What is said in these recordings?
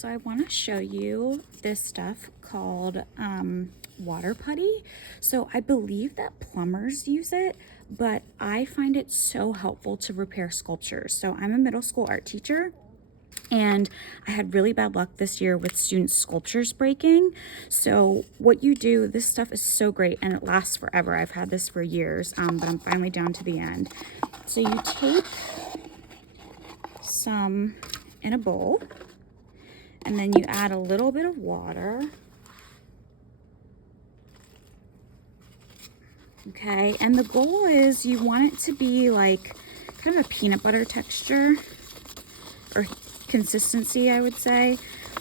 So I want to show you this stuff called water putty. So I believe that plumbers use it, but I find it so helpful to repair sculptures. So I'm a middle school art teacher, and I had really bad luck this year with student sculptures breaking. So what you do, this stuff is so great and it lasts forever. I've had this for years, but I'm finally down to the end. So you take some in a bowl, and then you add a little bit of water. Okay, and the goal is you want it to be like kind of a peanut butter texture or consistency, I would say.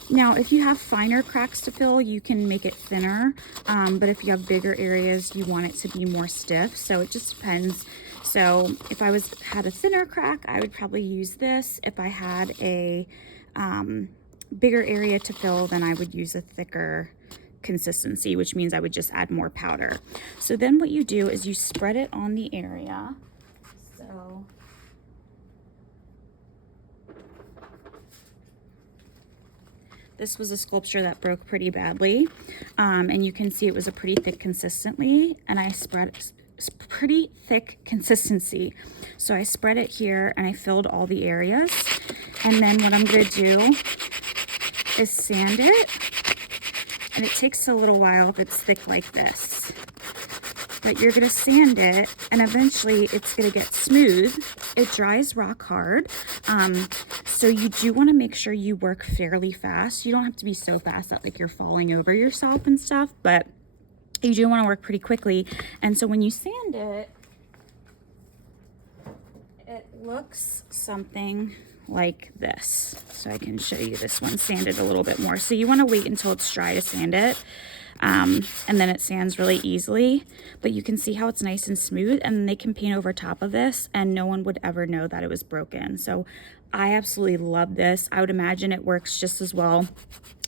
Now, if you have finer cracks to fill, you can make it thinner, but if you have bigger areas, you want it to be more stiff, so it just depends. So if I had a thinner crack, I would probably use this. If I had a bigger area to fill, then I would use a thicker consistency, which means I would just add more powder. So then what you do is you spread it on the area. So this was a sculpture that broke pretty badly, and you can see it was a pretty thick consistency, and I spread pretty thick consistency. So I spread it here and I filled all the areas, and then what I'm going to do is sand it, and it takes a little while if it's thick like this, but you're going to sand it and eventually it's going to get smooth. It dries rock hard, so you do want to make sure you work fairly fast. You don't have to be so fast that like you're falling over yourself and stuff, but you do want to work pretty quickly. And so when you sand it, it looks something like this. So I can show you this one sanded a little bit more. So you want to wait until it's dry to sand it, and then it sands really easily, but you can see how it's nice and smooth, and then they can paint over top of this and no one would ever know that it was broken. So I absolutely love this. I would imagine it works just as well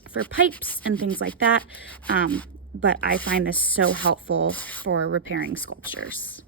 for pipes and things like that, but I find this so helpful for repairing sculptures.